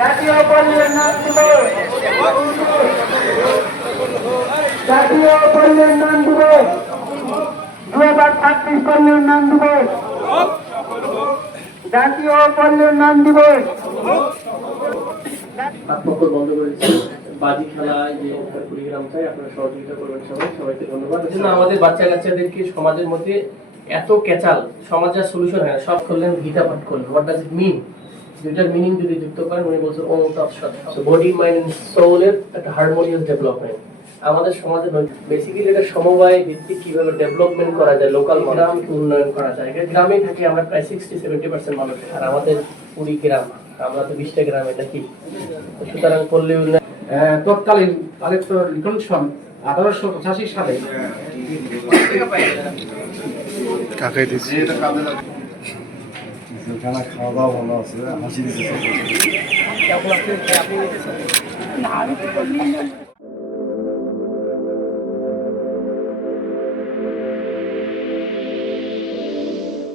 জাতীয় পল্লী উন্নয়ন দিবস, জাতীয় পল্লী উন্নয়ন দিবস, 2026 পল্লী উন্নয়ন দিবস, জাতীয় পল্লী উন্নয়ন দিবস। আত্মহত্যা বন্ধ করেছে বাজি খেলা যে কুড়িগ্রাম চাই আপনারা সহযোগিতা করবেন সবাইকে ধন্যবাদ। আমাদের বাচ্চা কাচ্চাদেরকে সমাজের মধ্যে এত ক্যাচাল সমাজের সলিউশন হয় সব করলেন গীতা পাঠ করলেন হোয়াট ডাজ ইট মিন দুইটার মিনিং যদি যুক্ত করেন উনি বলছেন ওম তৎসৎ বডি মাইন্ড সোলের একটা হারমোনিয়াস ডেভেলপমেন্ট আমাদের সমাজে বেসিক্যালি এটা সমবায় ভিত্তিক কিভাবে ডেভেলপমেন্ট করা যায় লোকাল গ্রামকে উন্নয়ন করা যায় গ্রামে থাকি আমরা প্রায় 60-70% মানুষ আর আমাদের কুড়িগ্রাম আমরা তো 20টা গ্রামে থাকি সুতরাং পল্লী উন্নয়ন তৎকালীন কালেক্টর লিটন সন 1885 সালে কাকাই দিচ্ছি খাওয়া দাওয়া ভালো আছে হাসি দিচ্ছে